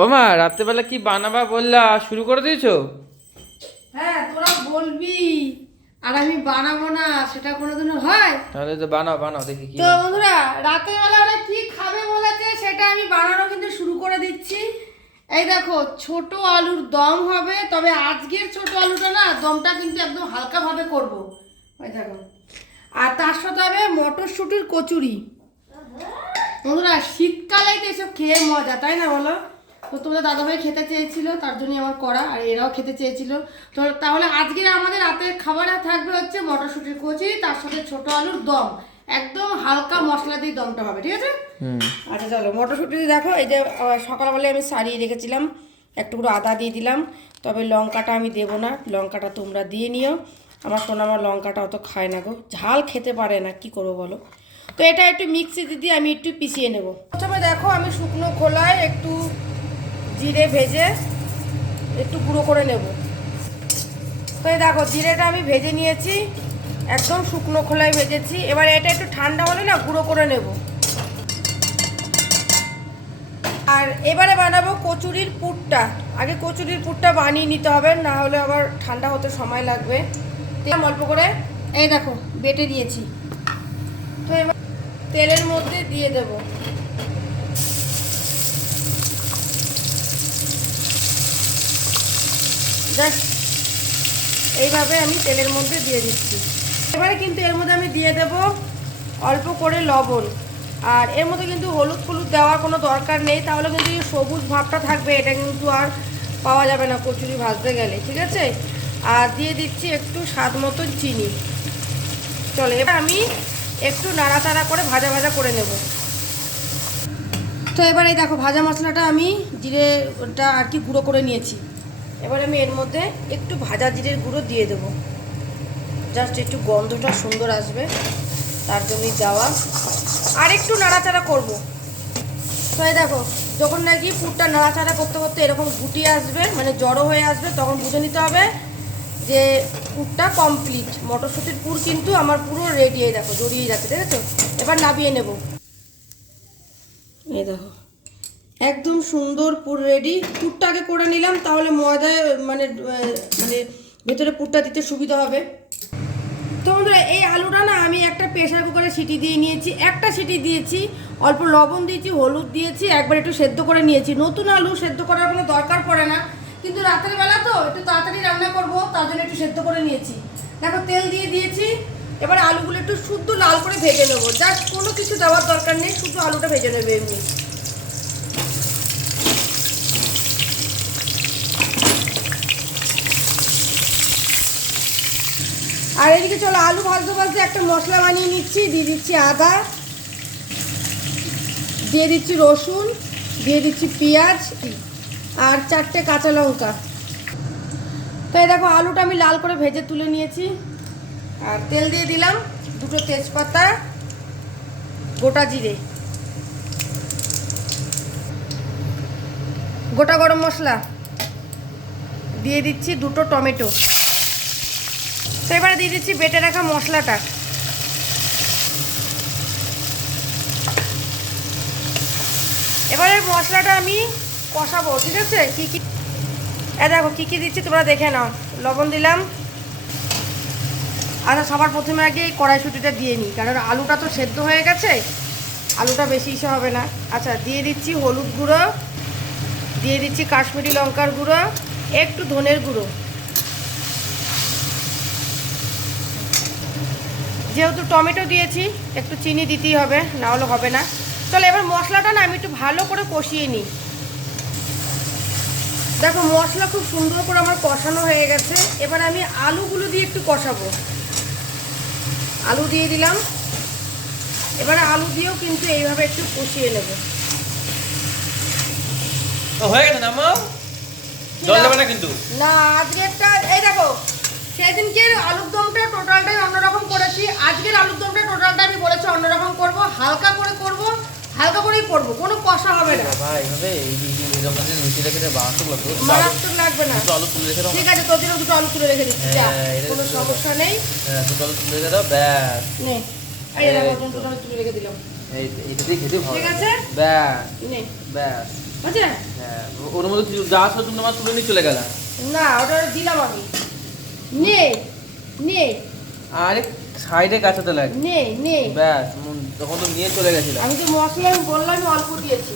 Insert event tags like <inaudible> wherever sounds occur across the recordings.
ও মা রাত্রেবেলা কি বানাবা বললা? শুরু করে দিয়েছ? হ্যাঁ তোরা বলবি। আর আমি বানাবো না সেটা কোনোদিনও হয়? তাহলে তো বানাও বানাও দেখি কি তো বন্ধুরা রাতের বেলা ওরা কি খাবে বলেছে সেটা আমি বানানো কিন্তু শুরু করে দিচ্ছি। এই দেখো ছোট আলুর দম হবে তবে আজকের ছোট আলুটা না দমটা কিন্তু একদম হালকাভাবে করব। ওই দেখো। আর তার সাথে হবে মটরশুঁটির কচুরি। বন্ধুরা শীতকালে তো এসব খেয়ে মজা তাই না বলো? তো তোমাদের দাদাভাই খেতে চেয়েছিল তার জন্য আমার করা আর এরাও খেতে চেয়েছিল। তো তাহলে আজকের আমাদের রাতের খাবারে থাকবে হচ্ছে মটরশুঁটির কচি তার সাথে ছোট আলুর দম। একদম হালকা মশলা দিয়ে দমটা হবে ঠিক আছে? আচ্ছা চলো মটরশুঁটি দেখো এই যে সকালবেলায় আমি সারিয়ে রেখেছিলাম একটু করে আদা দিয়ে দিলাম তবে লঙ্কাটা আমি দেবো না লঙ্কাটা তোমরা দিয়ে নিও। আমার শোনা আমার লঙ্কাটা অত খায় না গো ঝাল খেতে পারে না কি করব বলো? তো এটা একটু মিক্সিতে দিয়ে আমি একটু পিষিয়ে নেব। প্রথমে দেখো আমি শুকনো খোলায় একটু জিরে ভেজে একটু গুঁড়ো করে নেব। তো এই দেখো, জিরেটা আমি ভেজে নিয়েছি, একদম শুকনো খোলায় ভেজেছি। এবার এটা একটু ঠান্ডা হলে না গুঁড়ো করে নেব। আর এবারে বানাবো কচুরির পুরটা। আগে কচুরির পুরটা বানিয়ে নিতে হবে, না হলে আবার ঠান্ডা হতে সময় লাগবে। অল্প করে, এই দেখো, বেটে দিয়েছি। তো এবার তেলের মধ্যে দিয়ে দেব। জাস্ট এইভাবে আমি তেলের মধ্যে দিয়ে দিচ্ছি। এবারে কিন্তু এর মধ্যে আমি দিয়ে দেব অল্প করে লবণ। আর এর মধ্যে কিন্তু হলুদ হলুদ দেওয়ার কোনো দরকার নেই, তাহলে কিন্তু সবুজ ভাবটা থাকবে, এটা কিন্তু আর পাওয়া যাবে না কচুরি ভাজতে গেলে, ঠিক আছে? আর দিয়ে দিচ্ছি একটু স্বাদ মতন চিনি। চলো, এবার আমি একটু নাড়াচাড়া করে ভাজা ভাজা করে নেব। তো এবার এই দেখো, ভাজা মশলাটা আমি জিরেটা আর কি গুঁড়ো করে নিয়েছি। এবার আমি এর মধ্যে একটু ভাজা জিরের গুঁড়ো দিয়ে দেবো। জাস্ট একটু গন্ধটা সুন্দর আসবে, তার জন্যই যাওয়া। আর একটু নাড়াচাড়া করব। তো দেখো, যখন নাকি পুরটা নাড়াচাড়া করতে করতে এরকম গুটিয়ে আসবে মানে জড়ো হয়ে আসবে, তখন বুঝে নিতে হবে যে পুরটা কমপ্লিট মটরশুঁটির পুর কিন্তু আমার পুরো রেডি দেখো, জড়িয়ে যাচ্ছে, দেখেছ? এবার নাবিয়ে নেব। এই দেখো একদম সুন্দর পুর রেডি পুরটা আগে করে নিলাম, তাহলে ময়দায় মানে মানে ভেতরে পুরটা দিতে সুবিধা হবে। তো বন্ধুরা, এই আলুটা না আমি একটা প্রেশার কুকারে সিটি দিয়ে নিয়েছি। একটা সিটি দিয়েছি, অল্প লবণ দিয়েছি, হলুদ দিয়েছি, একবার একটু সেদ্ধ করে নিয়েছি। নতুন আলু সেদ্ধ করার কোনো দরকার পড়ে না। কিন্তু রাতের বেলা তো একটু তাড়াতাড়ি রান্না করব, তার জন্য একটু সেদ্ধ করে নিয়েছি। দেখো, তেল দিয়ে দিয়েছি। এবার আলুগুলো একটু শুদ্ধ লাল করে ভেজে নেব। জাস্ট কোনো কিছু দেওয়ার দরকার নেই শুধু আলুটা ভেজে নেবে এমনি। আর এদিকে চলো, আলু ভাজতে ভাজতে একটা মশলা বানিয়ে নিচ্ছি, দিয়ে দিচ্ছি আদা, দিয়ে দিচ্ছি রসুন, দিয়ে দিচ্ছি পেঁয়াজ আর চারটে কাঁচা লঙ্কা। তো এই দেখো, আলুটা আমি লাল করে ভেজে তুলে নিয়েছি। আর তেল দিয়ে দিলাম দুটো তেজপাতা, গোটা জিরে। গোটা গরম মশলা। দিয়ে দিচ্ছি দুটো টমেটো। তো এবারে দিয়ে দিচ্ছি বেটে রাখা মশলাটা। এবারে মশলাটা আমি কষাবো, ঠিক আছে? কি কি এ দেখো, কী কী দিচ্ছি তোমরা দেখে নাও। লবণ দিলাম। আচ্ছা সবার প্রথমে আগে কড়াইশুটিটা দিয়ে নিই, কারণ আলুটা তো সেদ্ধ হয়ে গেছে। আলুটা বেশি ইসে হবে না। আচ্ছা দিয়ে দিচ্ছি হলুদ গুঁড়ো, দিয়ে দিচ্ছি কাশ্মীরি লঙ্কার গুঁড়ো, একটু ধনের গুঁড়ো। যেহেতু টমেটো দিয়েছি একটু চিনি দিতেই হবে না হলে হবে না। চলো এবার মশলাটা না আমি একটু ভালো করে কষিয়ে নিই। দেখো মশলা খুব সুন্দর করে আমার কষানো হয়ে গেছে। এবার আমি আলুগুলো দিয়ে একটু কষাবো। আলু দিয়ে দিলাম। এবার আলু দিয়েও কিন্তু এইভাবে একটু কষিয়ে নেব। হয়ে গেছে না মা? জল দেবে না কিন্তু? না আজকে একটা এই দেখো সেদিনকে আলুর দমটা টোটালটাই অন্যরকম করেছি। আজকের আলুর দমটা টোটালটা আমি বলেছি অন্যরকম করব হালকা করে করব হালকা করেই করব কোনো কষা হবে না। ভাই হবে এই যে এই এরকম করে নিচে রেখে বাঁশ লাগবে মারাত্মক লাগবে না। দুটো আলু তুলে রেখে দাও। ঠিক আছে তোর জন্য দুটো আলু তুলে রেখে দিচ্ছি যা হ্যাঁ, কোনো সমস্যা নেই। হ্যাঁ দুটো আলু তুলে রেখে দাও ব্যাস। নে এই দেখো দুটো আলু তুলে রেখে দিলাম। এই এইটা দিয়ে খেতে ভালো ঠিক আছে? ব্যাস। নে। ব্যাস। বুঝলে? হ্যাঁ ওর মধ্যে কিছু যা আছে তুমি আমার তুলে নিয়ে চলে গেলা না ওটা দিলাম আমি। নে নে। আরে সাইডে কাছাতে লাগে। নে নে। ব্যাস মন- তখন তো নিয়ে চলে গেছিলাম। আমি তো মশলা আমি বললাম আমি অল্প দিয়েছি।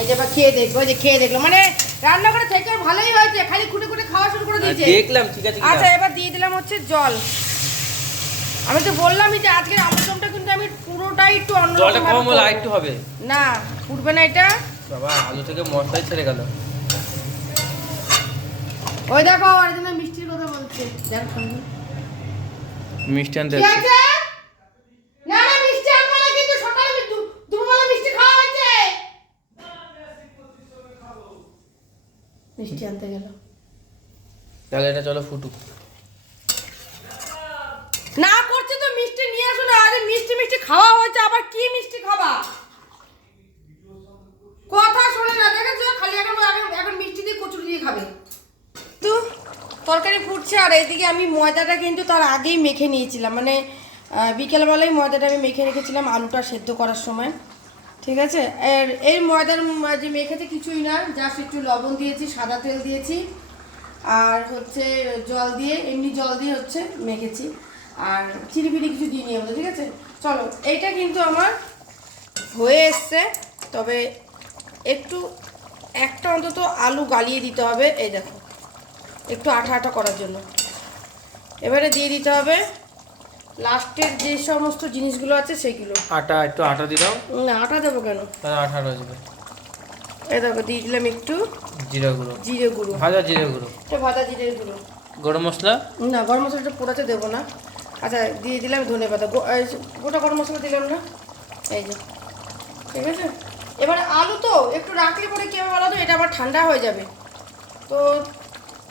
এই যে এবার খেয়ে দেখব যে খেয়ে দেখল। মানে রান্না করে থেকে ভালোই হয়েছে খালি খুঁটে খুঁটে খাওয়া শুরু করে দিয়েছে। দেখলাম ঠিক আছে আচ্ছা এবার দিয়ে দিলাম হচ্ছে জল। আমি তো বললামই যে আজকের আলুদমটা কিন্তু আমি পুরোটাই একটু অন্য জলটা কম হলে আরেকটু হবে। না ফুটবে না এটা। বাবা আলু থেকে মশলাই ছেড়ে গেল। ওই দেখো আর জন্য কথা বলছে? না না মিষ্টি আনব কিন্তু সকালে দুপুরবেলা মিষ্টি খাওয়া হয়েছে। মিষ্টি আনতে গেল। তাহলে এটা চলো ফুটুক না করছে তো মিষ্টি নিয়ে আসো না। আরে মিষ্টি মিষ্টি খাওয়া হয়েছে আবার কি মিষ্টি খাবা কথা শোনে না দেখেছ খালি এখন এখন এখন মিষ্টি দিয়ে কচুরি দিয়ে খাবে তো তরকারি ফুটছে আর এইদিকে আমি ময়দাটা কিন্তু তার আগেই মেখে নিয়েছিলাম। মানে বিকেলবেলায় ময়দাটা আমি মেখে রেখেছিলাম আলুটা সেদ্ধ করার সময়। ঠিক আছে? আর এই ময়দার যে মেখেতে কিছুই না, জাস্ট একটু লবণ দিয়েছি, সাদা তেল দিয়েছি। আর হচ্ছে জল দিয়ে, এমনি জল দিয়ে হচ্ছে মেখেছি। আর চিনি ফিনি কিছু দিয়ে নিয়ে ঠিক আছে? চলো, এইটা কিন্তু আমার হয়ে এসছে। তবে একটু, একটা অন্তত আলু গালিয়ে দিতে হবে। এই দেখো। একটু আঠা আঠা করার জন্য। এবারে দিয়ে দিতে হবে লাস্টের যে সমস্ত জিনিসগুলো আছে সেগুলো। আটা একটু আটা দাও। না আটা দেবো কেন? তাহলে আঠা রয়ে যাবে। এই দেখো দিয়ে দিলাম একটু জিরা গুঁড়ো। জিরে গুঁড়ো। ভাজা জিরে গুঁড়ো। একটু ভাজা জিরে গুঁড়ো। গরম মশলা? না গরম মশলাটা পোড়াতে দেবো না। আচ্ছা দিয়ে দিলাম ধনে পাতা। গোটা গরম মশলা দিলাম না? এই যে ঠিক আছে? এবারে আলু তো একটু রাখলে পরে কী হবে বলো তো? এটা আবার ঠান্ডা হয়ে যাবে। তো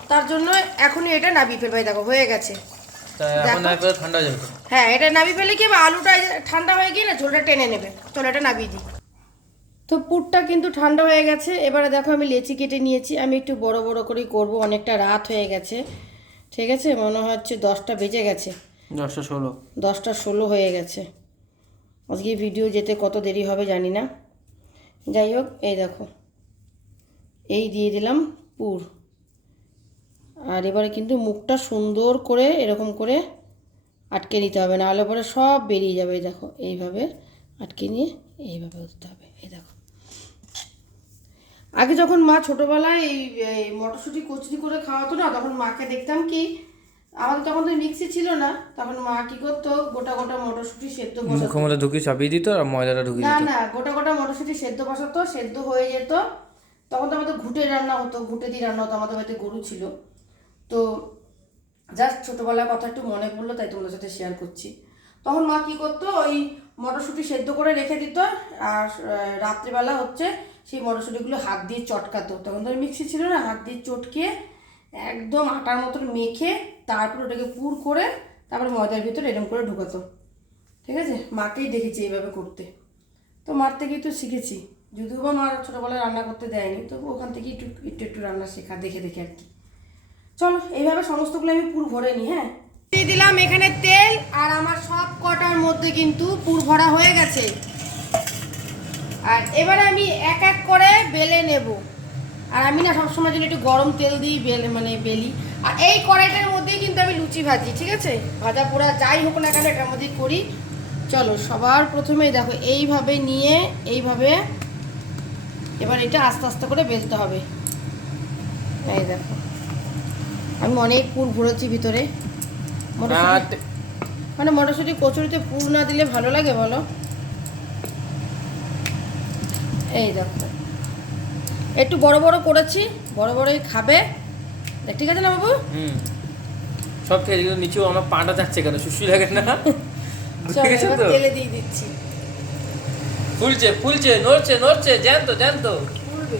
তার জন্য এখনই এটা নাবিয়ে ফেলবে। দেখো হয়ে গেছে। ঠান্ডা যাবে হ্যাঁ এটা নাবিয়ে ফেলে কি আলুটা ঠান্ডা হয়ে গিয়ে না ঝোলটা টেনে নেবে। চলো এটা নাবিয়ে দিই। তো পুরটা কিন্তু ঠান্ডা হয়ে গেছে। এবারে দেখো আমি লেচি কেটে নিয়েছি। আমি একটু বড় বড় করেই করব অনেকটা রাত হয়ে গেছে। ঠিক আছে? মনে হচ্ছে দশটা বেজে গেছে। দশটা ষোলো। দশটা ষোলো হয়ে গেছে। আজকে ভিডিও যেতে কত দেরি হবে জানি না। যাই হোক এই দেখো। এই দিয়ে দিলাম পুর। আর এবারে কিন্তু মুখটা সুন্দর করে এরকম করে আটকে নিতে হবে নাহলে পরে সব বেরিয়ে যাবে এই দেখো এইভাবে আটকে নিয়ে এইভাবে উঠতে হবে এই দেখো। আগে যখন মা ছোটোবেলায় এই এই মটরশুঁটি কচুরি করে খাওয়াতো না তখন মাকে দেখতাম কি আমাদের তখন তো মিক্সি ছিল না তখন মা কি করতো গোটা গোটা মটরশুঁটি সেদ্ধ বসাতো। মুখের মধ্যে ঢুকিয়ে চাপিয়ে দিত আর ময়দাটা ঢুকিয়ে না না গোটা গোটা মটরশুঁটি সেদ্ধ বসাতো সেদ্ধ হয়ে যেত। তখন তো আমাদের ঘুটে রান্না হতো ঘুটে দিয়ে রান্না হতো আমাদের বাড়িতে গরু ছিল। তো জাস্ট ছোটোবেলার কথা একটু মনে পড়ল, তাই তোমাদের সাথে শেয়ার করছি। তখন মা কী করতো, ওই মটরশুঁটি সেদ্ধ করে রেখে দিত, আর রাত্রিবেলা হচ্ছে সেই মটরশুঁটিগুলো হাত দিয়ে চটকাতো। তখন তো মিক্সি ছিল না, হাত দিয়ে চটকে একদম আটার মতন মেখে তারপর ওটাকে পুর করে তারপরে ময়দার ভিতরে এরকম করে ঢুকাতো। ঠিক আছে? মাকেই দেখেছি এইভাবে করতে। তো মার থেকেই তো শিখেছি। যদিও বা মার ছোটোবেলায় রান্না করতে দেয়নি, তবু ওখান থেকে একটু একটু একটু রান্না শেখা, দেখে দেখে আর কি। চলো, এইভাবে সমস্তগুলো আমি পুর ভরে নিই হ্যাঁ? দিয়ে দিলাম এখানে তেল, আর আমার সব কটার মধ্যে কিন্তু পুর ভরা হয়ে গেছে। আর এবার আমি এক এক করে বেলে নেব। আর আমি না সবসময় জন্য একটু গরম তেল দিই, বেলে মানে বেলি। আর এই কড়াইটার মধ্যেই কিন্তু আমি লুচি ভাজি, ঠিক আছে? ভাজা পোড়া যাই হোক না কেন, এটার মধ্যেই করি। চলো, সবার প্রথমে দেখো, এইভাবে নিয়ে, এইভাবে এবার এটা আস্তে আস্তে করে বেলতে হবে। এই দেখো। আমি অনেক পুর ভরেছি ভিতরে। মানে মটরশুঁটি কচুরিতে পুর না দিলে ভালো লাগে বলো? এই দেখো। একটু বড় বড় করেছি বড় বড়ই খাবে। ঠিক আছে না বাবু? সব খেয়ে কিন্তু নিচেও আমার পাটা যাচ্ছে কেন? সুসু লাগে না? ঠিক আছে তো? তেলে দিয়ে দিচ্ছি। ফুলছে ফুলছে নড়ছে নড়ছে জ্যান্ত জ্যান্ত। ফুলবে।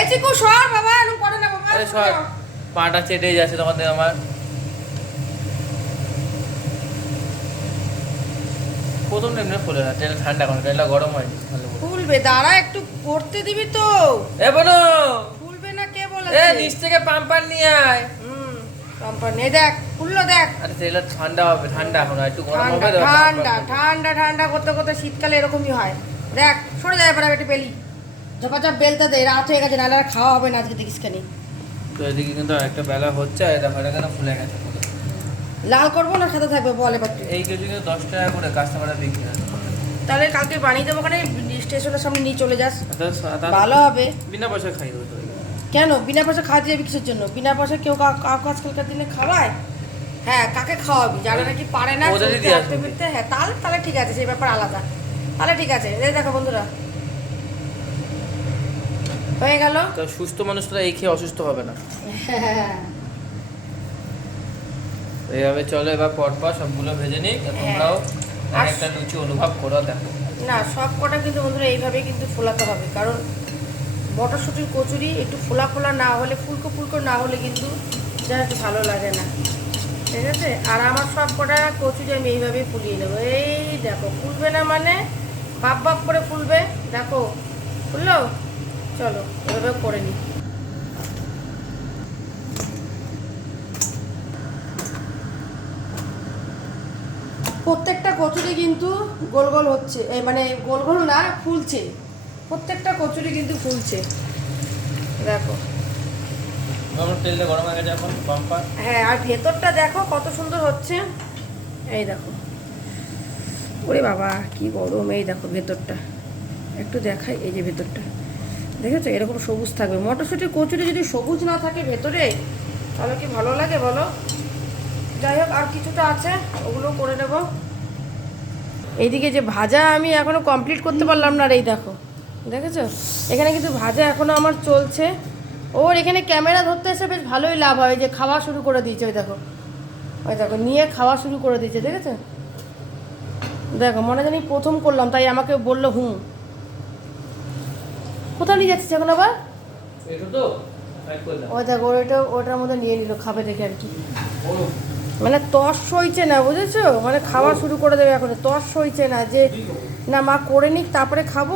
এ চিকু সর বাবা এরকম করে না বাবা আরে সর। পাটা চেটে যাচ্ছে তোমাদের আমার। প্রথম এমনি ফুলে না তেল ঠান্ডা করো তেলটা গরম হয়নি। ফুলবে দাঁড়া একটু করতে দিবি তো। এ বোনো ফুলবে না কে বলে এ নিচ থেকে পাম্পার নিয়ে আয়। হুম কোম্পানি দেখ ফুললো দেখ। আরে তেলটা ঠান্ডা হবে ঠান্ডা এখন একটু গরম ঠান্ডা হবে ঠান্ডা ঠান্ডা ঠান্ডা করতে করতে শীতকালে এরকমই হয়। দেখ সরে যায় এবার একটু পেলি। ঝপাঝপ বেলতে দে রাত হয়ে গেছে নাহলে আর খাওয়া হবে না আজকে দেখিস খানি তো এদিকে কিন্তু একটা বেলা হচ্ছে আর দেখো এটা কেন ফুলে গেছে? লাল করব না সাদা থাকবে বল এবার এই কেজি কিন্তু দশ টাকা করে কাস্টমাররা বিক্রি হয় তাহলে কালকে বানিয়ে দেবো ওখানে স্টেশনের সামনে নিয়ে চলে যাস। ভালো হবে। বিনা পয়সা খাই দেবো কেন? বিনা পয়সা খাওয়াতে যাবি কিসের জন্য। বিনা পয়সা কেউ আজকালকার দিনে খাওয়ায়? হ্যাঁ কাকে খাওয়াবি? যারা নাকি পারে না হ্যাঁ তাহলে তাহলে ঠিক আছে সেই ব্যাপার আলাদা। তাহলে ঠিক আছে। দেখো বন্ধুরা হয়ে গেল। তো সুস্থ মানুষরা এই খেয়ে অসুস্থ হবে না। হ্যাঁ <laughs> এইভাবে চলো এবার পরপর সবগুলো ভেজে নিই তোমরাও একটা লুচি অনুভব করো দেখো। না সব কটা কিন্তু বন্ধুরা এইভাবেই কিন্তু ফোলাতে হবে কারণ মটরশুঁটির কচুরি একটু ফোলা ফোলা না হলে ফুলকো ফুলকো না হলে কিন্তু একটু ভালো লাগে না। ঠিক আছে? আর আমার সব কটা কচুরি আমি এইভাবেই ফুলিয়ে নেব। এই দেখো ফুলবে না মানে বাপ বাপ করে ফুলবে দেখো ফুললো? চলো এভাবে করে নিই প্রত্যেকটা কচুরি কিন্তু গোল গোল হচ্ছে মানে গোল গোল না ফুলছে। প্রত্যেকটা কচুরি কিন্তু ফুলছে। দেখো। হ্যাঁ আর ভেতরটা দেখো কত সুন্দর হচ্ছে। এই দেখো। ওরে বাবা কি গরম এই দেখো ভেতরটা। একটু দেখাই এই যে ভেতরটা। দেখেছ? এরকম সবুজ থাকবে। মটরশুঁটির কচুরি যদি সবুজ না থাকে ভেতরে, তাহলে কি ভালো লাগে বলো? যাই হোক, আর কিছুটা আছে, ওগুলো করে নেব। এইদিকে যে ভাজা আমি এখনও কমপ্লিট করতে পারলাম না আর এই দেখো। দেখেছ? এখানে কিন্তু ভাজা এখনও আমার চলছে। ওর এখানে ক্যামেরা ধরতে এসে বেশ ভালোই লাভ হয় যে খাওয়া শুরু করে দিয়েছে, ওই দেখো। ওই দেখো, নিয়ে খাওয়া শুরু করে দিয়েছে, দেখেছ? দেখো, মনে জানি প্রথম করলাম, তাই আমাকে বলল, হুম। কোথাও নিয়ে যাচ্ছিস এখন আবার? ও দেখো ওইটা ওটার মধ্যে নিয়ে নিল খাবে দেখে আর কি। মানে তস সইছে না বুঝেছ? মানে খাওয়া শুরু করে দেবে এখন তস সইছে না যে না মা করে নিক তারপরে খাব?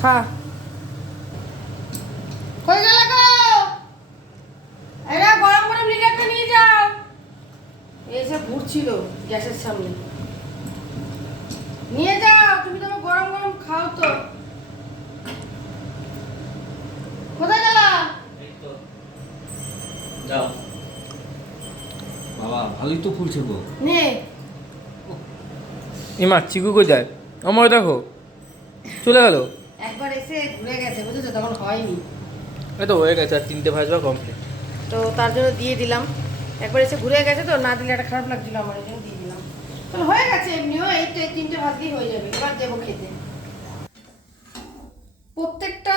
খা। কই গেল গো! এরা গরম গরম লিগারটা নিয়ে যাও। এসে ঘুরছিল গ্যাসের সামনে। নিয়ে যাও তুমি তো আবার গরম গরম খাও তো কোথায় গেলা? যাও। বাবা ভালোই তো ফুলছে গো। নে। ইমা চিকু কই যায় আমার দেখো চলে গেল। একবার এসে ঘুরে গেছে বুঝেছ? তখন হয়নি। এই তো হয়ে গেছে আর তিনটে ভাজবা কমপ্লিট তো তার জন্য দিয়ে দিলাম। একবার এসে ঘুরে গেছে তো না দিলে একটা খারাপ লাগছিল আমার জন্য দিয়ে দিলাম। তো হয়ে গেছে এমনিও এই তো এই তিনটে ভাজলেই হয়ে যাবে এবার দেবো খেতে। প্রত্যেকটা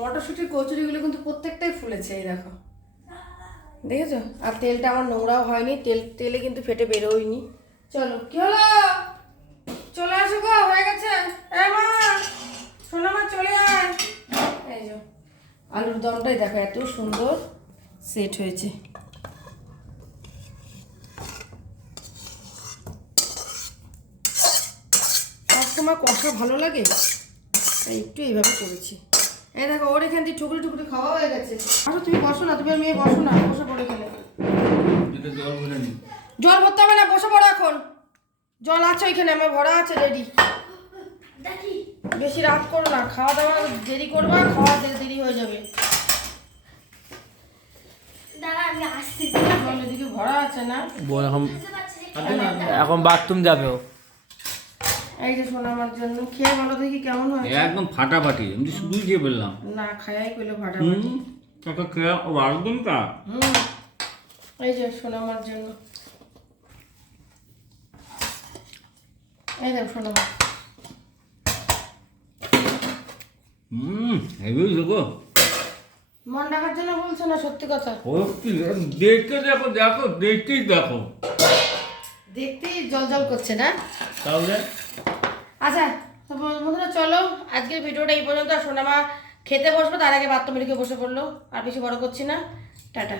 মটরশুঁটির কচুরিগুলো কিন্তু প্রত্যেকটাই ফুলেছে, এই দেখো। দেখেছ? আর তেলটা আমার নোংরাও হয়নি, তেল, তেলে কিন্তু ফেটে বেরোয়নি। চলো, কি হলো? চলে আসো গো, হয়ে গেছে। মা চলে আলুর দমটাই দেখো, এত সুন্দর সেট হয়েছে। সবসময় কষা ভালো লাগে? তাই একটু এইভাবে করেছি। এই দেখো ওর এখান থেকে টুকরি টুকরি খাওয়া হয়ে গেছে। আসো তুমি বসো না তুমি আর মেয়ে বসো না বসে পড়ে এখানে। জল ভরতে হবে না বসে পড়ো এখন। জল আছে ওইখানে আমার ভরা আছে রেডি বেশি রাত করো না খাওয়া দাওয়া দেরি করবা খাওয়া দেরি হয়ে যাবে। দাঁড়া জল এদিকে ভরা আছে না? এখন বাথরুম যাবে ও। এই যে শোনা আমার জন্য খেয়ে ভালো দেখি কেমন হয় একদম ফাটাফাটি আমি তো শুধুই খেয়ে ফেললাম। না খায়াই কইলে কাকা খেয়ে ও একদম হুম এই যে শোনা আমার জন্য। এই দেখ শোনা হুম হেভি গো। মন রাখার জন্য বলছো না সত্যি কথা? কি দেখতে দেখো দেখো দেখতেই দেখো। দেখতেই জল জল করছে না? তাহলে? আচ্ছা বন্ধুরা, চলো, আজকের ভিডিওটা এই পর্যন্ত। আর সোনামা খেতে বসবো তার আগে বাথরুমে রেখে বসে পড়ল। আর বেশি বড় করছি না। টাটা।